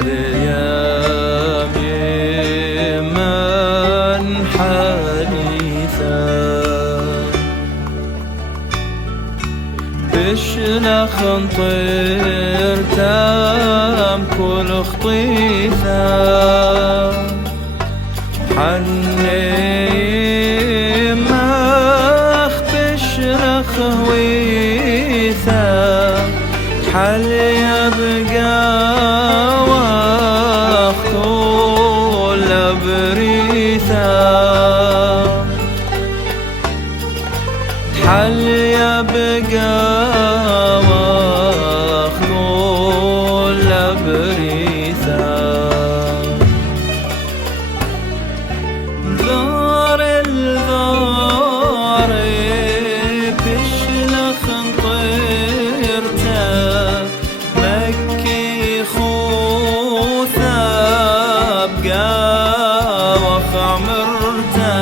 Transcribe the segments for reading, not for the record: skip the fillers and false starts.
مريم من حديثا بشلخ نطير تام كل خطيثا حني مخ بشلخ هويثا حل يبقى واخطول بريثا حل يبقى واخطول بريثا ذار الذار بشلخ نطيرته مكي خوثه بقى وخمرته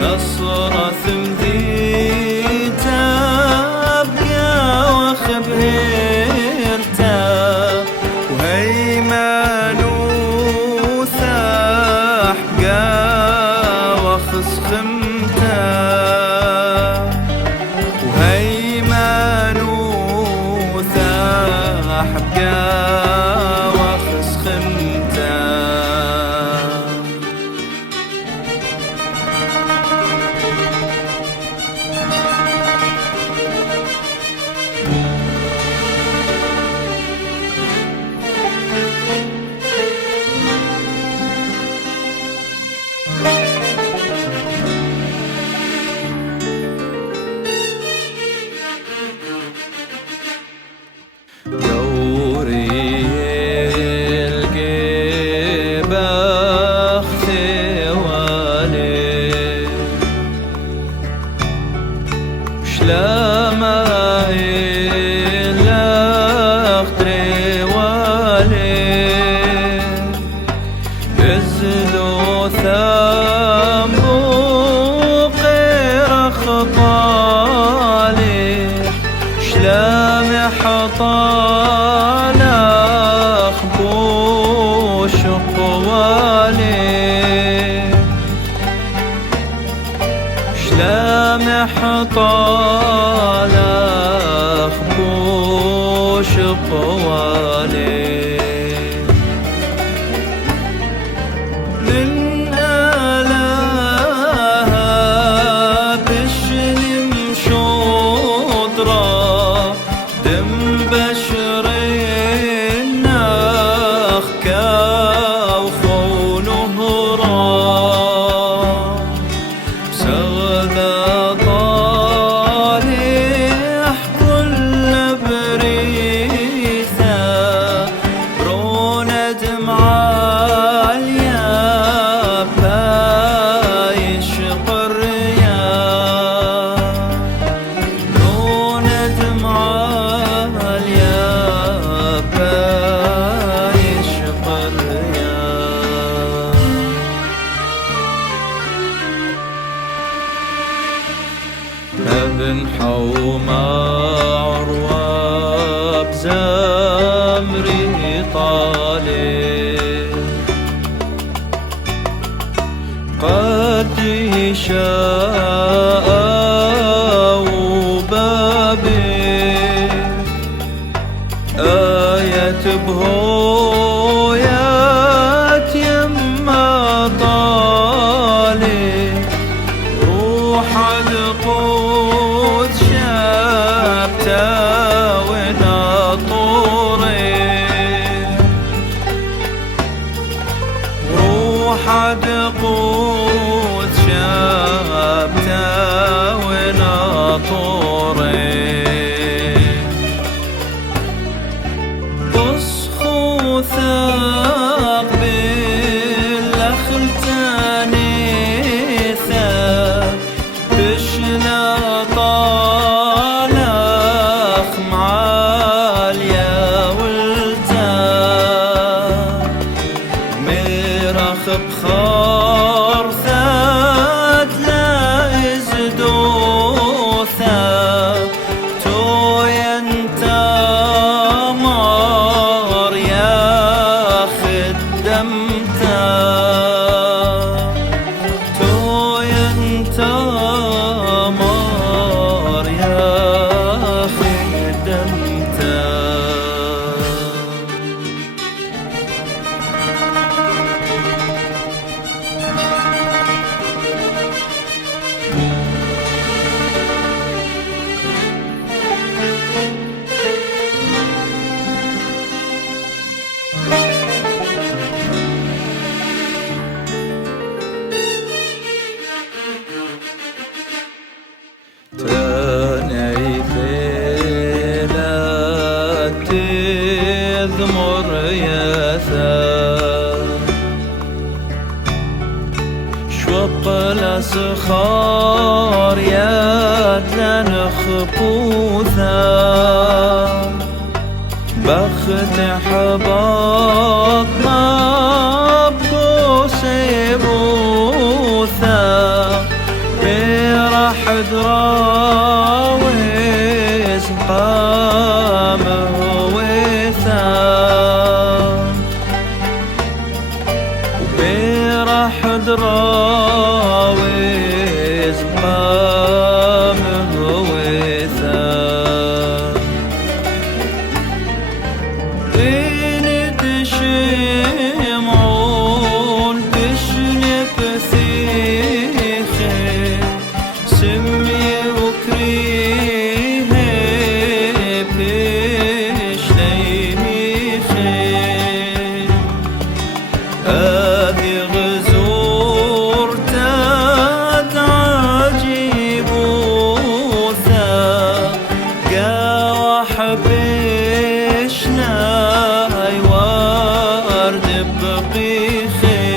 نصرة ثمذيته بقى وخبهرته وهيمانوثه بقى وخسخمته وهيمانوثه بقى وخسخمته دوري القيب اختي والي شلامه إلا اختري والي ازدو ثمبو قير خطالي شلام حطال اخبوش قوالي شلام حطال اخبوش قوالي من آلها بشلم شطرة دم بشرين نخكا وخونهرا بسغذا طالح كل بريثة برونة دمعة اليابا يشقر يا برونة دمعة اليابا يشقر يا ابن حومة عروة بزمري طالب قد يشاء وبابي آية بهويات يما طالي روح القدس شابته وناطوري روح القدس شابته وناطوري بصخو واذمر يا ثار شوق الأسخار يا دلن خبوثا بختح بطنا بقوس بوثا برح دراويز قامه وثا برح دراويز قامه وثا بين تشمعون تشنك ثيخي سمي وكريه بيش ليميخي هذه غزور تدعجيب وثا قاوح بيشنا ورد بقيخي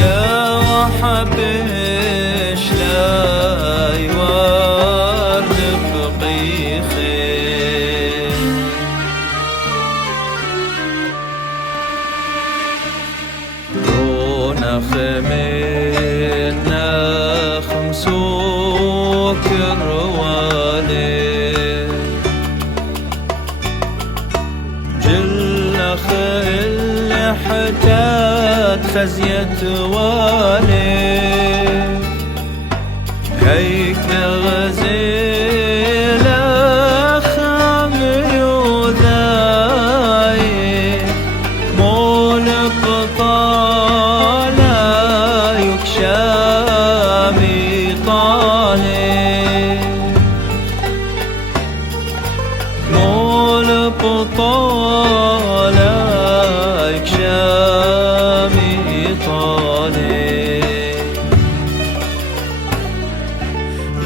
قاوح بيشنا ورد بقيخي رونخ من نخم سكر والي جلخ اللي حتات خزيت والي هيك غزيل خامي وذاي مول بطالة يكشامي طالي مول بطالة يكشامي طالي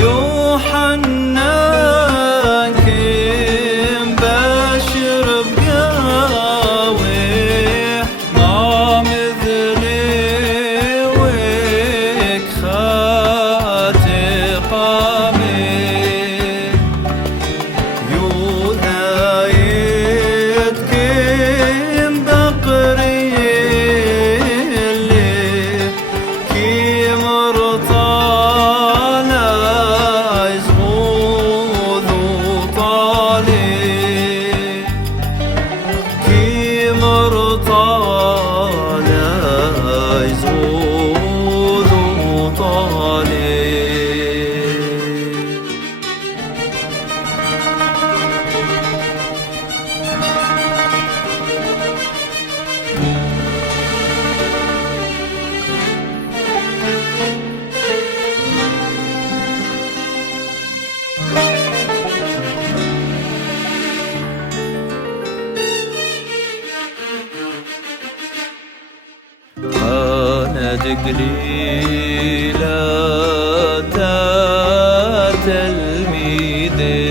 يوحنا كم باشر بقاوي نامذ لي ويك خاتي قامي يوذايد كم بقري اللي كم رطالة يزغوذ وطالي كم رطالة يزغوذ وطالي قاند قليلة تلميذي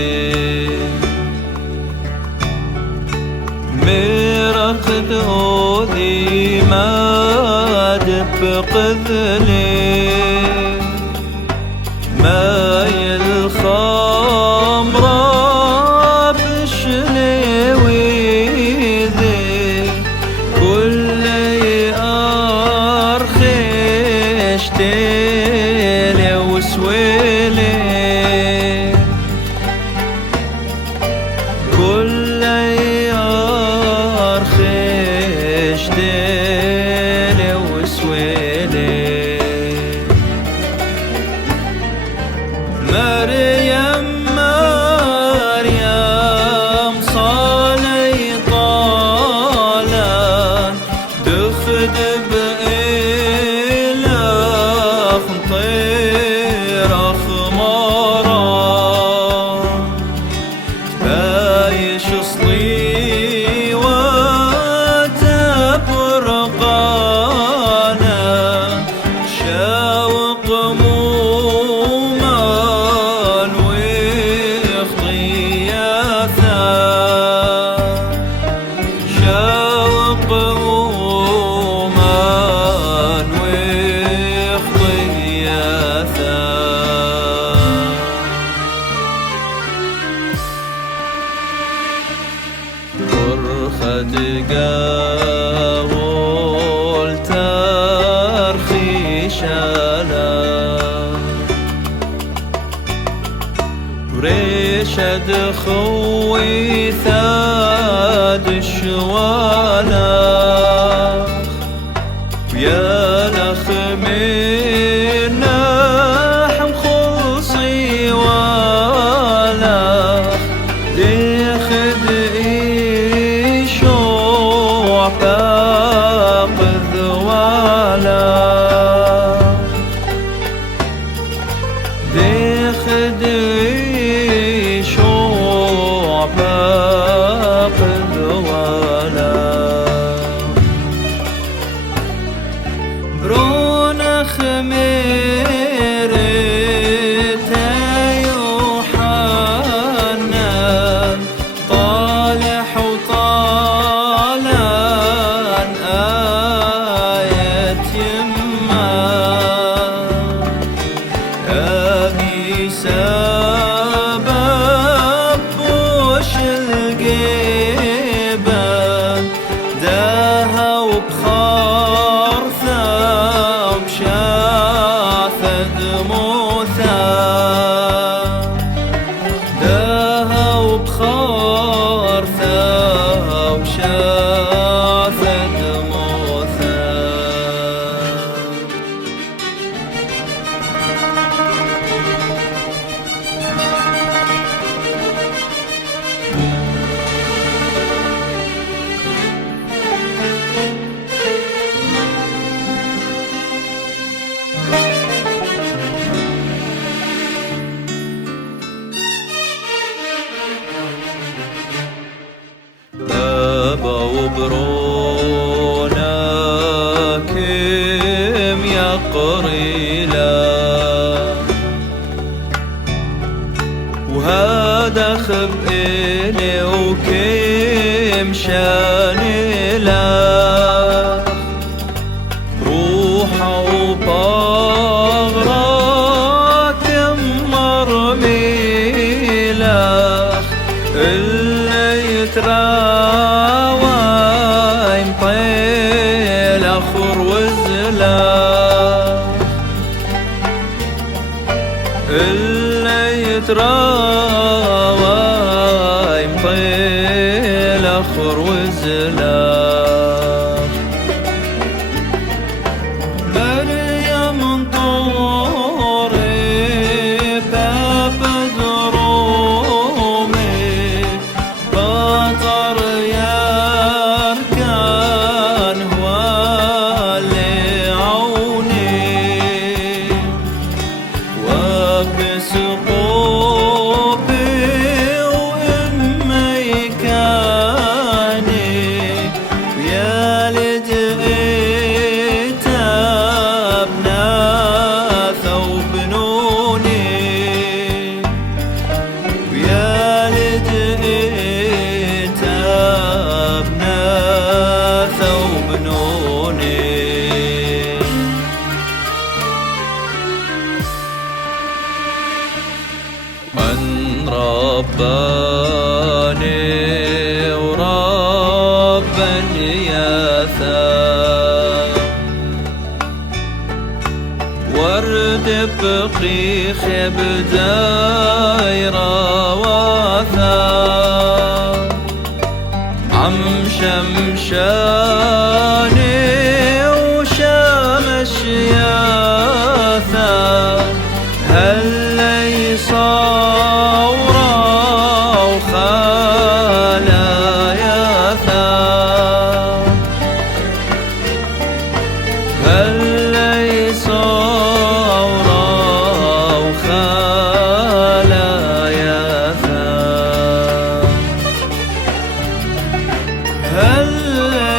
مرقد أوذي ما دب قذلي ما الخمر بشلي ويذي كل أرخش تيلي وسويلي كل أرخش تيلي وسويلي مريم مريم صالي طالا تخدب إله طير خمارا بايش صلي وتبرقانا شاوق موما الوخطي يا ثار قد قاول ترخي شالا وريشد خوي ثاد الشوالا ويا لخ من نحم خلصي والا ديخد إيشوع باقذ والا ديخد إيشوع باقذ والا برون خمير تيوحنا طالح وطالان آية يما أبي سبب وش القيبة داها وبخار ثوب شاثد موثى داها وبخار ثوب شاثد موثى بابا وبرونا كم يقريلا وهذا خبئني وكم شانلا روحه وبغرات مرميلا اللي يتراوى يمطيل اخر وزلا اللي يتراوى يمطيل اخر وزلا مريم طوري باب درومي بطر يركان هو اللي عوني وبس قوبي وامي كاني ويا لدئت ابنا ثوب نوني ويا لدئت ابنا ثوب نوني من رباني وربا ياثا ورد بقيخ بدايرة واثا عم شمشاني وشمش ياثا هلا يصورا وخالا ياثا هلا يصورا وخالا ياثا هلا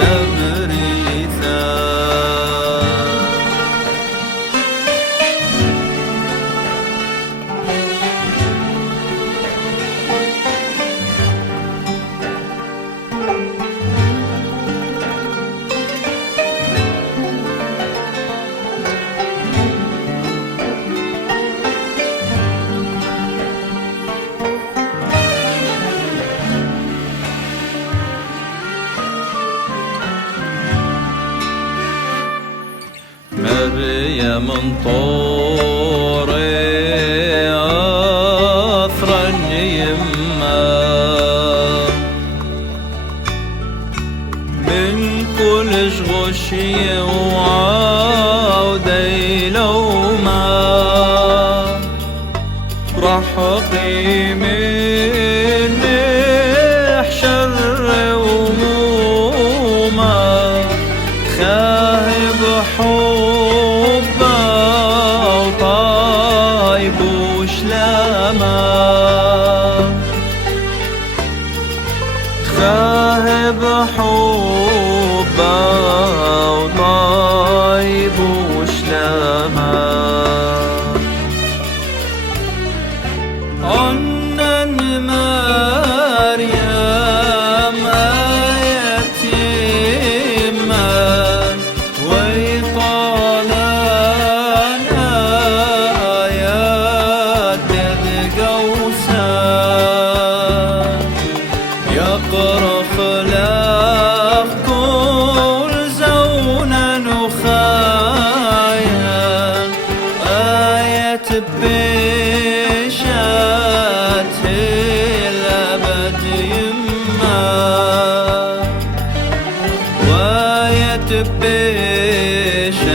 لبريثا مريم طوري أثرا يما من كل غشي وعودي لوما رحقي من محشر وموما خاهب حبه وطايب وشلامه خاهب حبه وطايب وشلامه عنن مريم آية يمن ويطالن آيات قوسا يقرأ خلاق كل زونا وخايا آية بيشات الأبد يما وآية بيشات